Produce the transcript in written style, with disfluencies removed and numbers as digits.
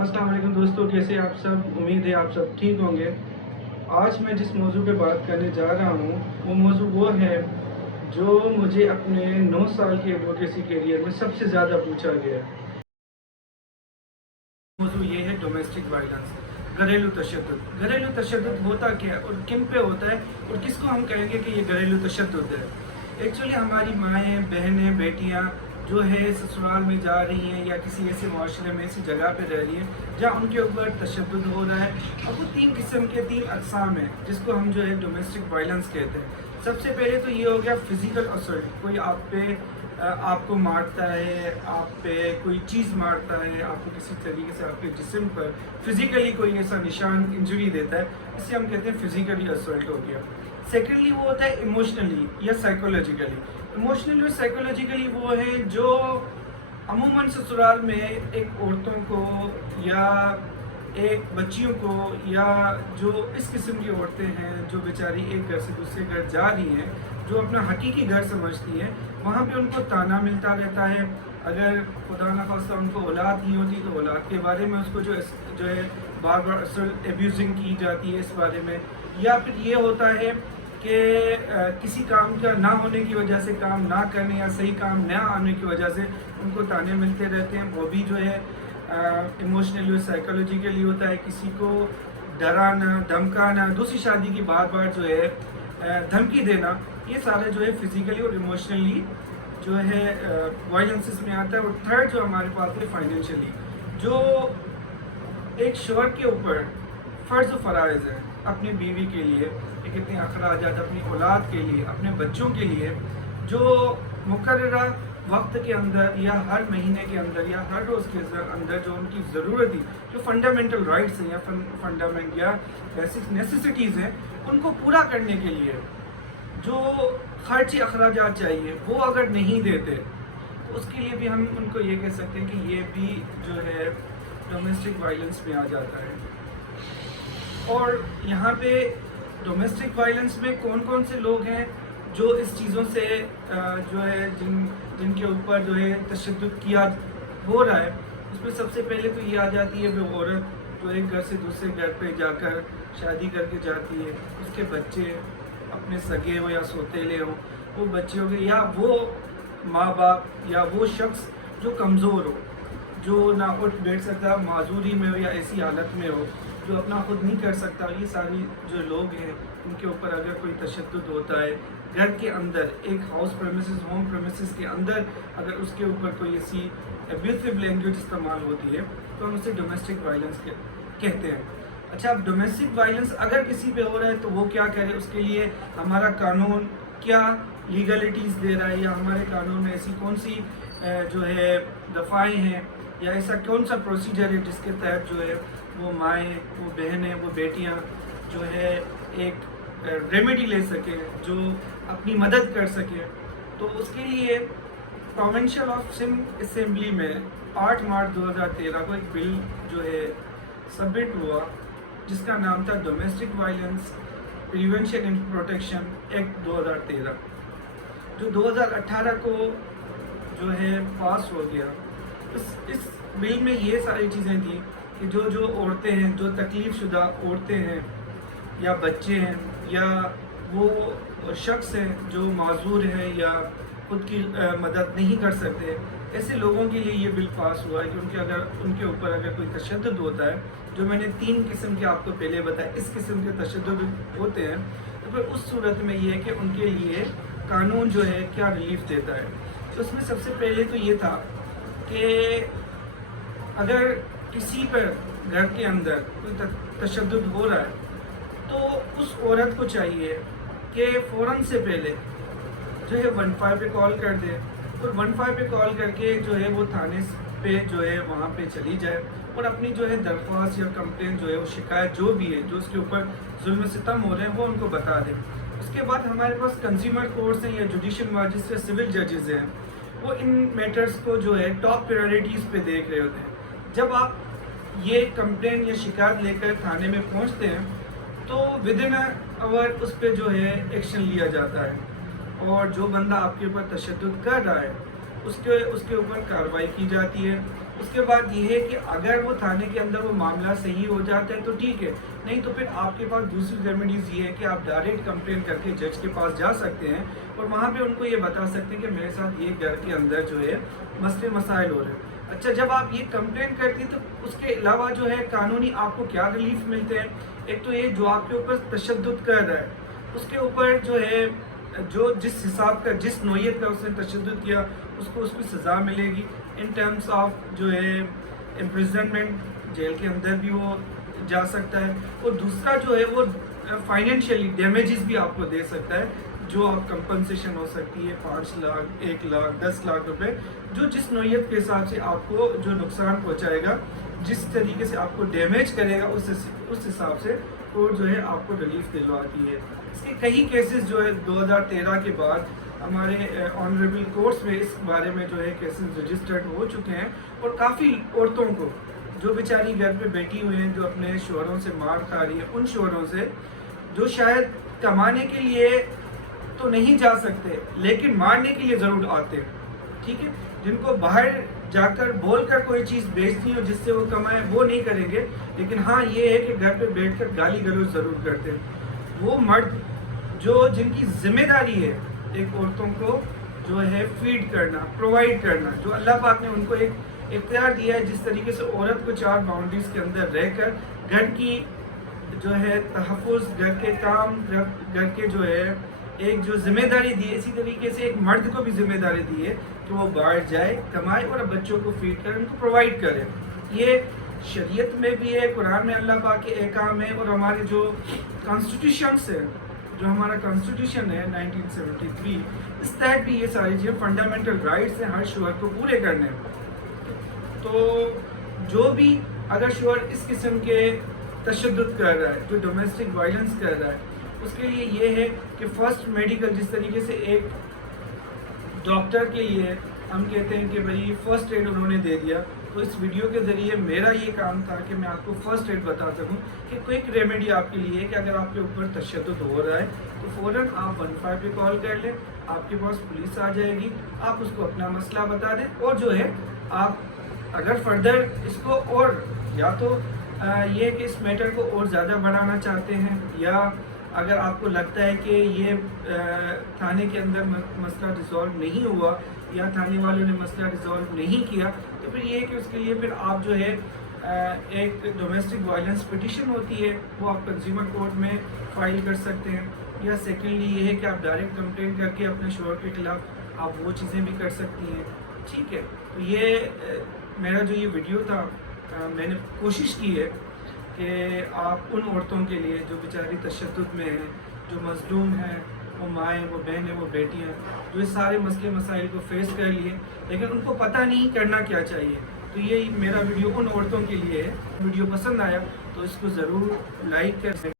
अस्सलाम वालेकुम दोस्तों, कैसे आप सब। उम्मीद है आप सब ठीक होंगे। आज मैं जिस मौजू पे बात करने जा रहा हूँ वो मौजू वो है जो मुझे अपने 9 साल के एडवोकेसी करियर में सबसे ज़्यादा पूछा गया है। मौजू ये है डोमेस्टिक वायलेंस, घरेलू तशद्दुद। घरेलू तशद्दुद होता क्या है और किन पे होता है और किसको हम कहेंगे कि ये घरेलू तशद्दुद है। एक्चुअली हमारी माएँ, बहनें, बेटियाँ जो है ससुराल में जा रही हैं या किसी ऐसे माशरे में ऐसी जगह पे रह रही हैं जहाँ उनके ऊपर तशद्दुद हो रहा है। अब वो 3 किस्म के 3 अक़साम हैं जिसको हम जो है डोमेस्टिक वायलेंस कहते हैं। सबसे पहले तो ये हो गया फिज़िकल असल्ट, कोई आप पे आपको मारता है, आप पे कोई चीज़ मारता है, आपको किसी तरीके से आपके जिस्म पर फिज़िकली कोई ऐसा निशान इंजरी देता है, इसे हम कहते हैं फिज़िकली असल्ट हो गया। सेकेंडली वो होता है इमोशनली या साइकोलॉजिकली। इमोशनली और साइकोलॉजिकली वो है जो अमूमन ससुराल में एक औरतों को या एक बच्चियों को या जो इस किस्म की औरतें हैं जो बेचारी एक घर से दूसरे घर जा रही हैं, जो अपना हकीकी घर समझती हैं, वहाँ पे उनको ताना मिलता रहता है। अगर खुदा न खास्ता उनको औलाद नहीं होती तो औलाद के बारे में उसको जो है बार बार असल एब्यूजिंग की जाती है इस बारे में। या फिर ये होता है कि किसी काम का ना होने की वजह से, काम ना करने या सही काम ना आने की वजह से उनको ताने मिलते रहते हैं। वो भी जो है इमोशनली और साइकोलॉजिकली होता है। किसी को डराना, धमकाना, दूसरी शादी की बार बार जो है धमकी देना, ये सारे जो है फिज़िकली और इमोशनली जो है वायलेंसेस में आता है। और थर्ड जो हमारे पास है फाइनेंशियली, जो एक शौहर के ऊपर फ़र्ज़ फ़राइज़ है अपनी बीवी के लिए, एक इतने अखराजात अपनी औलाद के लिए, अपने बच्चों के लिए, जो मुकर्ररा वक्त के अंदर या हर महीने के अंदर या हर रोज़ के अंदर जो उनकी ज़रूरत थी, जो फंडामेंटल राइट्स हैं या फंडामेंट या बेसिक नेसेसिटीज़ हैं, उनको पूरा करने के लिए जो खर्ची अखराजात चाहिए वो अगर नहीं देते तो उसके लिए भी हम उनको ये कह सकते हैं कि ये भी जो है डोमेस्टिक वायलेंस में आ जाता है। और यहाँ पे डोमेस्टिक वायलेंस में कौन कौन से लोग हैं जो इस चीज़ों से जो है जिनके ऊपर जो है तशद्दुद किया हो रहा है, उसमें सबसे पहले तो ये आ जाती है वो औरत जो एक घर से दूसरे घर पे जाकर शादी करके जाती है, उसके बच्चे अपने सगे हो या सौतेले हो, वो बच्चे हो गए, या वो माँ बाप या वो शख्स जो कमज़ोर हो, जो ना उठ बैठ सकता, माजूरी में हो या ऐसी हालत में हो जो अपना खुद नहीं कर सकता। ये सारी जो लोग हैं उनके ऊपर अगर कोई तशद्दुद होता है घर के अंदर, एक हाउस प्रेमिसेस, होम प्रेमिसेस के अंदर, अगर उसके ऊपर कोई ऐसी एब्यूसिव लैंग्वेज इस्तेमाल होती है तो हम उसे डोमेस्टिक वायलेंस कहते हैं। अच्छा, अब डोमेस्टिक वायलेंस अगर किसी पे हो रहा है तो वो क्या करे, उसके लिए हमारा कानून क्या लीगलिटीज़ दे रहा है, या हमारे कानून में ऐसी कौन सी जो है दफ़ाएँ हैं या ऐसा कौन सा प्रोसीजर है जिसके तहत जो है वो माएँ, वो बहनें, वो बेटियाँ जो है एक रेमेडी ले सकें, जो अपनी मदद कर सकें। तो उसके लिए प्रोविंशियल ऑफ सिंध असेंबली में 8 मार्च 2013 को एक बिल जो है सबमिट हुआ जिसका नाम था domestic violence prevention and protection act 2013, जो 2018 को जो है पास हो गया। इस बिल में ये सारी चीज़ें थी कि जो औरतें हैं, जो तकलीफ़ शुदा औरतें हैं या बच्चे हैं या वो शख्स हैं जो माजूर हैं या खुद की मदद नहीं कर सकते, ऐसे लोगों के लिए ये बिल पास हुआ है कि उनके ऊपर अगर कोई तशद्दुद होता है, जो मैंने 3 किस्म के आपको पहले बताया, इस किस्म के तशद्दुद होते हैं, तो फिर उस सूरत में ये है कि उनके लिए कानून जो है क्या रिलीफ देता है। तो उसमें सबसे पहले तो ये था कि अगर किसी पर घर के अंदर कोई तशद्दुद हो रहा है तो उस औरत को चाहिए कि फ़ौरन से पहले जो है 15 पे कॉल कर दे, और 15 पे कॉल करके जो है वो थाने पे जो है वहाँ पे चली जाए और अपनी जो है दरख्वास्त या कंप्लेन जो है वो शिकायत जो भी है, जो उसके ऊपर जुल्म सितम हो रहे हैं, वो उनको बता दें। उसके बाद हमारे पास कंज्यूमर कोर्ट्स हैं या जुडिशल मजिस्ट्रेट, सिविल जजेस हैं, वो इन मैटर्स को जो है टॉप प्रायोरिटीज़ पे देख रहे होते हैं। जब आप ये कंप्लेन या शिकायत लेकर थाने में पहुँचते हैं तो विद इन आवर उस पर जो है एक्शन लिया जाता है, और जो बंदा आपके ऊपर तशद्दुद कर रहा है उसके ऊपर कार्रवाई की जाती है। اس کے بعد یہ ہے کہ اگر وہ تھانے کے اندر وہ معاملہ صحیح ہو جاتا ہے تو ٹھیک ہے، نہیں تو پھر آپ کے پاس دوسری ریمیڈیز یہ ہے کہ آپ ڈائریکٹ کمپلین کر کے جج کے پاس جا سکتے ہیں اور وہاں پہ ان کو یہ بتا سکتے ہیں کہ میرے ساتھ یہ گھر کے اندر جو ہے مسئلے مسائل ہو رہے ہیں۔ اچھا، جب آپ یہ کمپلین کرتی تو اس کے علاوہ جو ہے قانونی آپ کو کیا ریلیف ملتے ہیں؟ ایک تو یہ جو آپ کے اوپر تشدد کر رہا ہے اس کے اوپر جو ہے جو جس حساب کا جس نوعیت کا اس نے تشدد کیا اس کو اس کی سزا ملے گی ان ٹرمز آف جو ہے امپریزنمنٹ، جیل کے اندر بھی وہ جا سکتا ہے، اور دوسرا جو ہے وہ فائنینشیلی ڈیمیجز بھی آپ کو دے سکتا ہے، جو آپ کمپنسیشن ہو سکتی ہے 5 لاکھ 1 لاکھ 10 لاکھ روپے، جو جس نوعیت کے حساب سے آپ کو جو نقصان پہنچائے گا، جس طریقے سے آپ کو ڈیمیج کرے گا اس حساب سے کورٹ جو ہے آپ کو ریلیف دلواتی ہے۔ اس کے کئی کیسز جو ہے 2013 کے بعد ہمارے آنریبل کورٹس میں اس بارے میں جو ہے کیسز رجسٹرڈ ہو چکے ہیں، اور کافی عورتوں کو جو بیچاری گھر پہ بیٹھی ہوئی ہیں، جو اپنے شوہروں سے مار کھا رہی ہیں، ان شوہروں سے جو شاید کمانے کے لیے تو نہیں جا سکتے لیکن مارنے کے لیے ضرور آتے ہیں، ٹھیک ہے، جن کو باہر جا کر بول کر کوئی چیز بیچنی ہو جس سے وہ کمائیں وہ نہیں کریں گے، لیکن ہاں یہ ہے کہ گھر پہ بیٹھ کر گالی گلوچ ضرور کرتے ہیں۔ وہ مرد جو جن کی ذمہ داری ہے ایک عورتوں کو جو ہے فیڈ کرنا، پرووائڈ کرنا، جو اللہ پاک نے ان کو ایک اختیار دیا ہے، جس طریقے سے عورت کو 4 باؤنڈریز کے اندر رہ کر گھر کی جو ہے تحفظ، گھر کے کام، گھر کے جو ہے ایک جو ذمہ داری دی ہے، اسی طریقے سے ایک مرد کو بھی ذمہ داری دی ہے کہ وہ باہر جائے، کمائے اور بچوں کو فیڈ کرے، ان کو پرووائڈ کرے۔ یہ شریعت میں بھی ہے، قرآن میں اللہ پاک کے احکام ہیں، اور ہمارے جو کانسٹیٹیوشنس ہیں، جو ہمارا کانسٹیٹیوشن ہے 1973، اس تحت بھی یہ ساری چیزیں فنڈامنٹل رائٹس ہیں ہر شوہر کو پورے کرنے ہیں۔ تو جو بھی اگر شوہر اس قسم کے تشدد کر رہا ہے، جو ڈومیسٹک وائلنس کر رہا ہے، اس کے لیے یہ ہے کہ فرسٹ میڈیکل، جس طریقے سے ایک ڈاکٹر کے لیے ہم کہتے ہیں کہ بھائی فرسٹ ایڈ انہوں نے دے دیا، تو اس ویڈیو کے ذریعے میرا یہ کام تھا کہ میں آپ کو فرسٹ ایڈ بتا سکوں کہ کوئک ریمیڈی آپ کے لیے ہے کہ اگر آپ کے اوپر تشدد ہو رہا ہے تو فوراً آپ 15 پہ کال کر لیں، آپ کے پاس پولیس آ جائے گی، آپ اس کو اپنا مسئلہ بتا دیں، اور جو ہے آپ اگر فردر اس کو اور یا تو یہ کہ اس میٹر کو اور زیادہ بڑھانا چاہتے ہیں، یا اگر آپ کو لگتا ہے کہ یہ تھانے کے اندر مسئلہ ریزالو نہیں ہوا یا تھانے والوں نے مسئلہ ریزالو نہیں کیا، تو پھر یہ ہے کہ اس کے لیے پھر آپ جو ہے ایک ڈومیسٹک وائلنس پٹیشن ہوتی ہے، وہ آپ کنزیومر کورٹ میں فائل کر سکتے ہیں، یا سیکنڈلی یہ ہے کہ آپ ڈائریکٹ کمپلین کر کے اپنے شوہر کے خلاف آپ وہ چیزیں بھی کر سکتی ہیں، ٹھیک ہے۔ تو یہ میرا جو یہ ویڈیو تھا، میں نے کوشش کی ہے کہ آپ ان عورتوں کے لیے جو بیچاری تشدد میں ہیں، جو مظلوم ہیں، وہ مائیں، وہ بہنیں، وہ بیٹیاں، جو اس سارے مسئلے مسائل کو فیس کر لیے لیکن ان کو پتہ نہیں کرنا کیا چاہیے، تو یہ میرا ویڈیو ان عورتوں کے لیے ہے۔ ویڈیو پسند آیا تو اس کو ضرور لائک کر